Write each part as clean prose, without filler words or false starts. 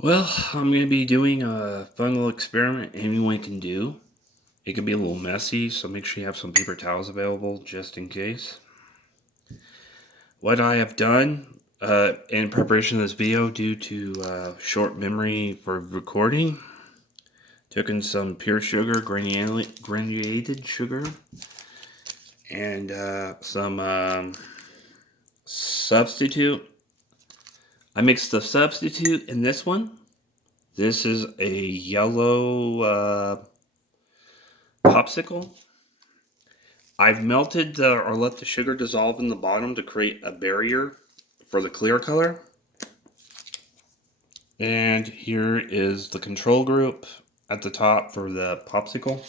Well, I'm going to be doing a fun little experiment anyone can do. It can be a little messy, so make sure you have some paper towels available just in case. What I have done in preparation of this video, due to short memory for recording, took in some pure sugar, granulated sugar, and some substitute. I mixed the substitute in this one. This is a yellow popsicle. I've melted or let the sugar dissolve in the bottom to create a barrier for the clear color. And here is the control group at the top for the popsicle.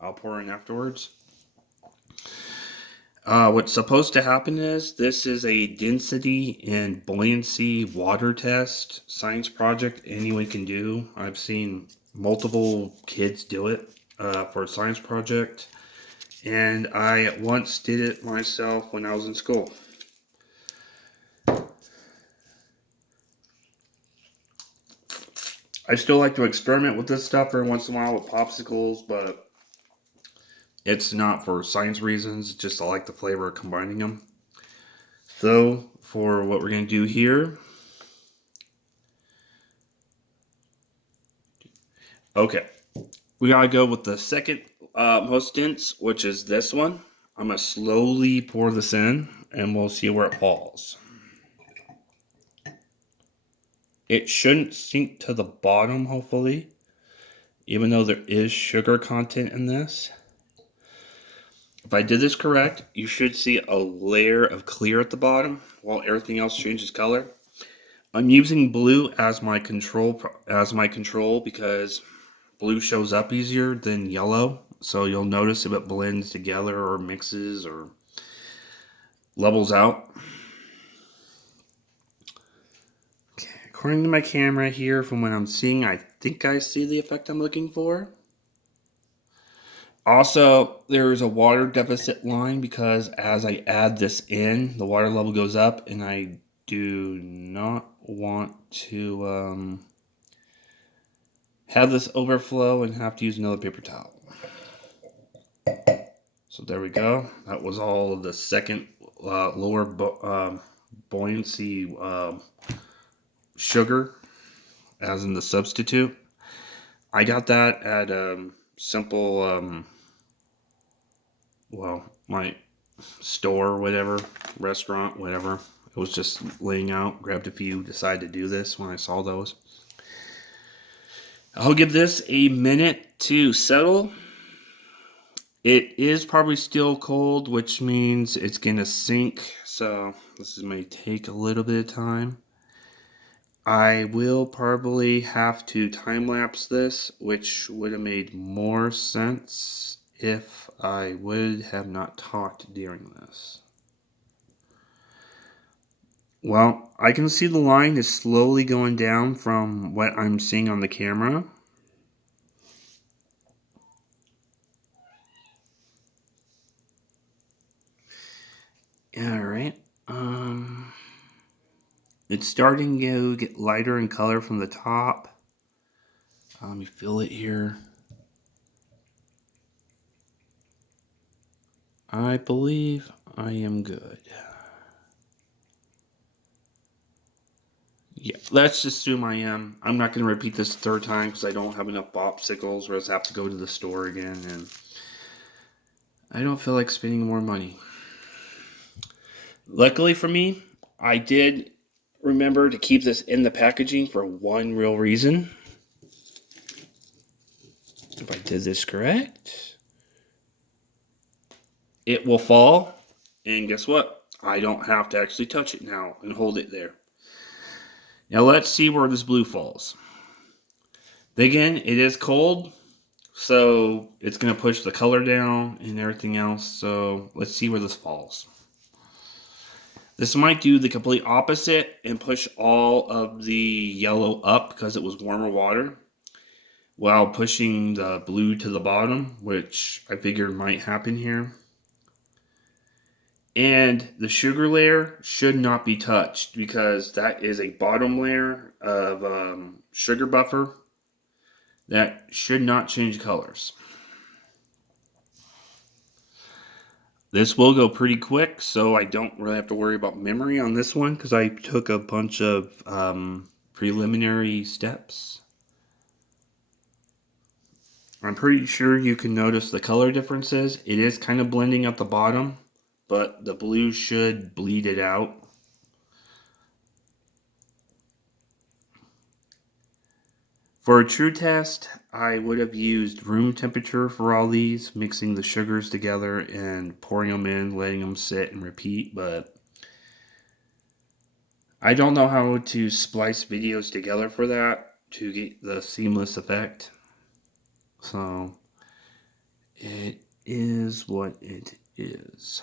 I'll pour in afterwards. What's supposed to happen is this is a density and buoyancy water test science project anyone can do. I've seen multiple kids do it for a science project. And I once did it myself when I was in school. I still like to experiment with this stuff every once in a while with popsicles, but it's not for science reasons. Just I like the flavor of combining them. So for what we're going to do here, okay, we gotta go with the second most dense, which is this one. I'm gonna slowly pour this in, and we'll see where it falls. It shouldn't sink to the bottom, hopefully, even though there is sugar content in this. If I did this correct, you should see a layer of clear at the bottom while everything else changes color. I'm using blue as my control because blue shows up easier than yellow. So you'll notice if it blends together or mixes or levels out. Okay, according to my camera here, from what I'm seeing, I think I see the effect I'm looking for. Also, there is a water deficit line because as I add this in, the water level goes up, and I do not want to have this overflow and have to use another paper towel. So there we go. That was all of the second lower buoyancy sugar, as in the substitute. I got that at simple, my store, whatever, restaurant, whatever. It was just laying out, grabbed a few, decided to do this when I saw those. I'll give this a minute to settle. It is probably still cold, which means it's gonna sink, so this may take a little bit of time. I will probably have to time-lapse this, which would have made more sense if I would have not talked during this. Well, I can see the line is slowly going down from what I'm seeing on the camera. Alright, it's starting to get lighter in color from the top. Let me fill it here. I believe I am good. Yeah, let's assume I am. I'm not going to repeat this a third time because I don't have enough popsicles, or else I have to go to the store again, and I don't feel like spending more money. Luckily for me, I did remember to keep this in the packaging for one real reason. If I did this correct, it will fall, and guess what? I don't have to actually touch it now and hold it there. Now let's see where this blue falls. Again, it is cold, so it's going to push the color down and everything else. So let's see where this falls. This might do the complete opposite and push all of the yellow up because it was warmer water, while pushing the blue to the bottom, which I figured might happen here. And the sugar layer should not be touched because that is a bottom layer of sugar buffer that should not change colors. This will go pretty quick, so I don't really have to worry about memory on this one because I took a bunch of preliminary steps. I'm pretty sure you can notice the color differences. It is kind of blending at the bottom, but the blue should bleed it out. For a true test, I would have used room temperature for all these, mixing the sugars together and pouring them in, letting them sit and repeat, but I don't know how to splice videos together for that to get the seamless effect. So it is what it is.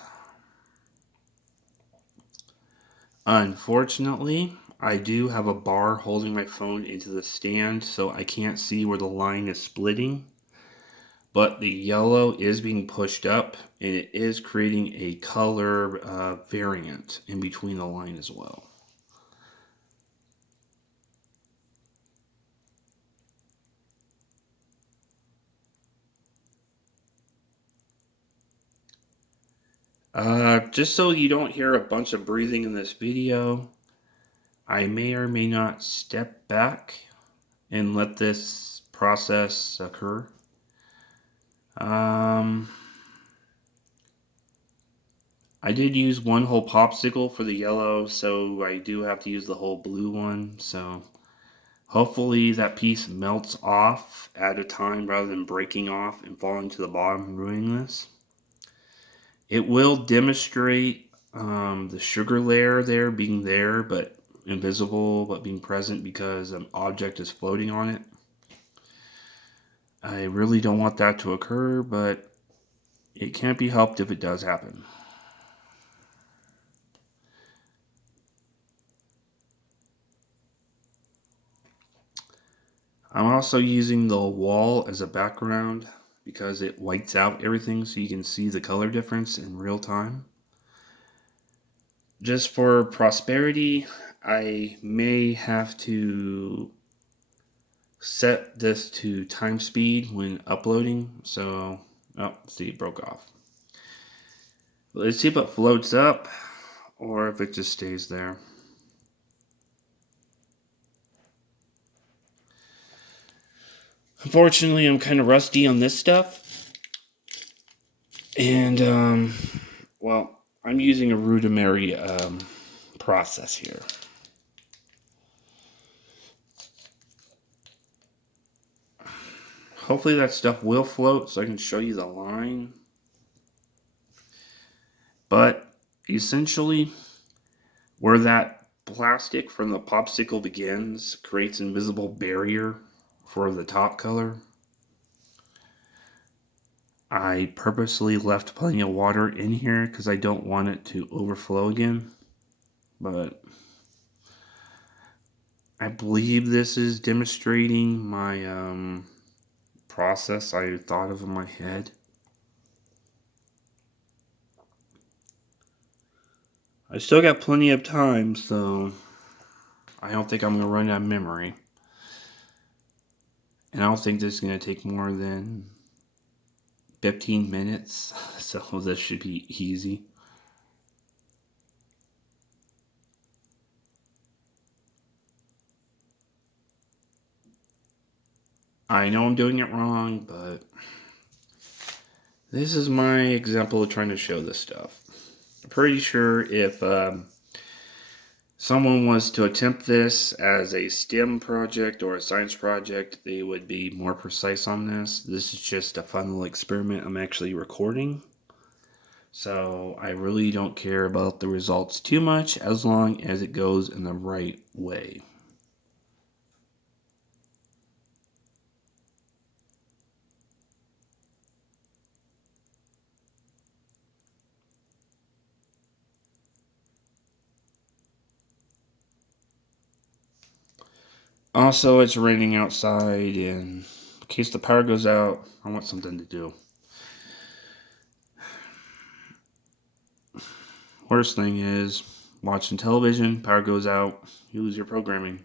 Unfortunately, I do have a bar holding my phone into the stand, so I can't see where the line is splitting. But the yellow is being pushed up, and it is creating a color variant in between the line as well. Just so you don't hear a bunch of breathing in this video, I may or may not step back and let this process occur. I did use one whole popsicle for the yellow, so I do have to use the whole blue one. So hopefully that piece melts off at a time rather than breaking off and falling to the bottom and ruining this. It will demonstrate the sugar layer there being there, but invisible, but being present because an object is floating on it. I really don't want that to occur, but it can't be helped if it does happen. I'm also using the wall as a background because it whites out everything so you can see the color difference in real time. Just for prosperity, I may have to set this to time speed when uploading. So, see, it broke off. Let's see if it floats up or if it just stays there. Unfortunately, I'm kind of rusty on this stuff. And, well, I'm using a rudimentary process here. Hopefully that stuff will float so I can show you the line. But essentially, where that plastic from the popsicle begins creates an invisible barrier for the top color. I purposely left plenty of water in here because I don't want it to overflow again. But I believe this is demonstrating my process I thought of in my head. I still got plenty of time, so I don't think I'm going to run out of memory. And I don't think this is going to take more than 15 minutes, so this should be easy. I know I'm doing it wrong, but this is my example of trying to show this stuff. I'm pretty sure if someone was to attempt this as a STEM project or a science project, they would be more precise on this. This is just a fun little experiment I'm actually recording. So I really don't care about the results too much as long as it goes in the right way. Also, it's raining outside, and in case the power goes out, I want something to do. Worst thing is watching television, power goes out, you lose your programming.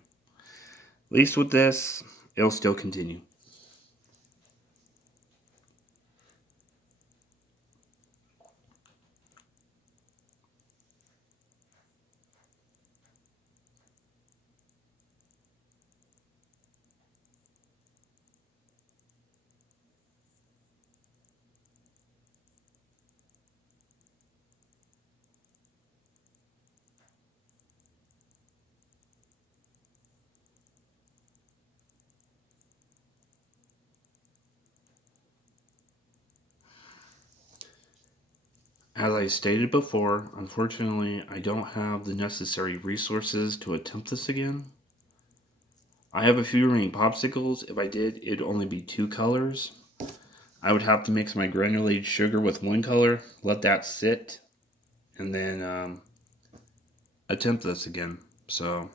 At least with this, it'll still continue. As I stated before, unfortunately, I don't have the necessary resources to attempt this again. I have a few remaining popsicles. If I did, it'd only be 2 colors. I would have to mix my granulated sugar with 1 color, let that sit, and then attempt this again. So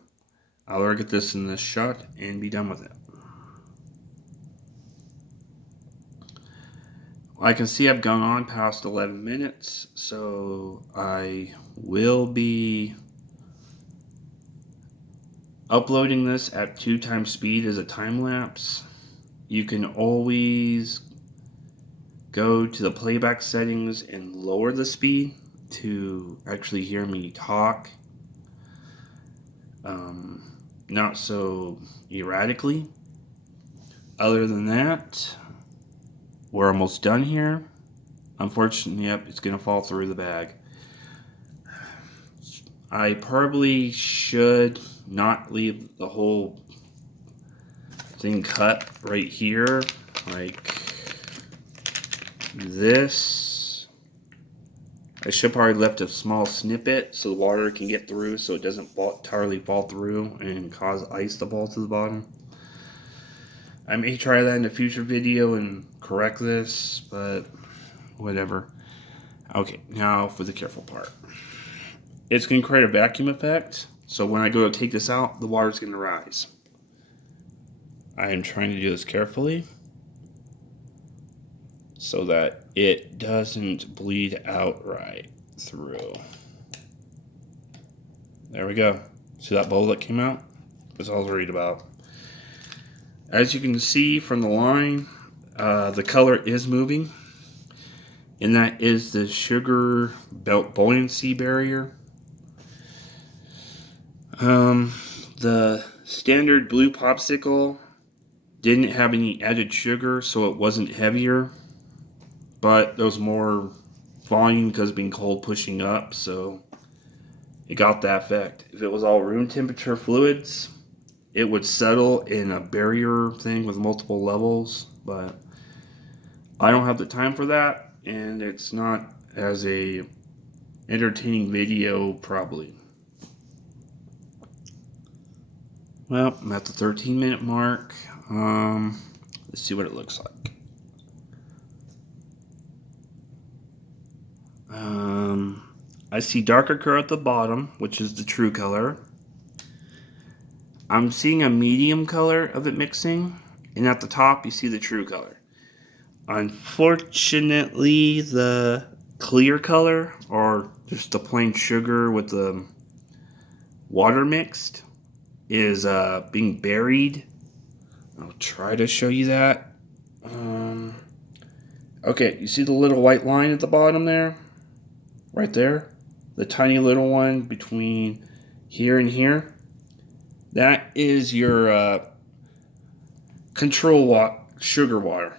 I'll rather get this in this shot and be done with it. I can see I've gone on past 11 minutes, so I will be uploading this at 2 times speed as a time lapse. You can always go to the playback settings and lower the speed to actually hear me talk, not so erratically. Other than that, we're almost done here. Unfortunately, yep, it's gonna fall through the bag. I probably should not leave the whole thing cut right here, like this. I should probably left a small snippet so the water can get through, so it doesn't entirely fall through and cause ice to fall to the bottom. I may try that in a future video and correct this, but whatever. Okay, now for the careful part. It's going to create a vacuum effect, so when I go to take this out, the water's going to rise. I am trying to do this carefully so that it doesn't bleed out right through. There we go. See that bubble that came out? That's all I was worried about. As you can see from the line, the color is moving, and that is the sugar belt buoyancy barrier. The standard blue popsicle didn't have any added sugar, so it wasn't heavier, but there was more volume because being cold pushing up, so it got that effect. If it was all room temperature fluids, it would settle in a barrier thing with multiple levels, but I don't have the time for that, and it's not as a entertaining video probably. Well, I'm at the 13-minute mark. Let's see what it looks like. I see darker color at the bottom, which is the true color. I'm seeing a medium color of it mixing, and at the top you see the true color. Unfortunately, the clear color, or just the plain sugar with the water mixed, is being buried. I'll try to show you that. Okay, you see the little white line at the bottom there? Right there? The tiny little one between here and here? That is your control sugar water.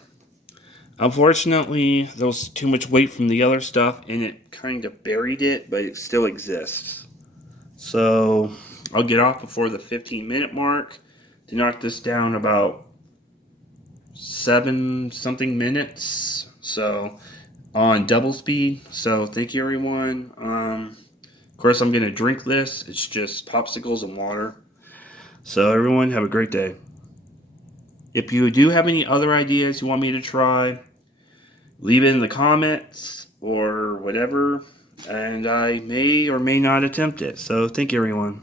Unfortunately, there was too much weight from the other stuff and it kind of buried it, but it still exists. So I'll get off before the 15-minute mark to knock this down about 7-something minutes. So on double speed. So thank you, everyone. Of course, I'm going to drink this. It's just popsicles and water. So everyone, have a great day. If you do have any other ideas you want me to try, leave it in the comments or whatever, and I may or may not attempt it. So thank you, everyone.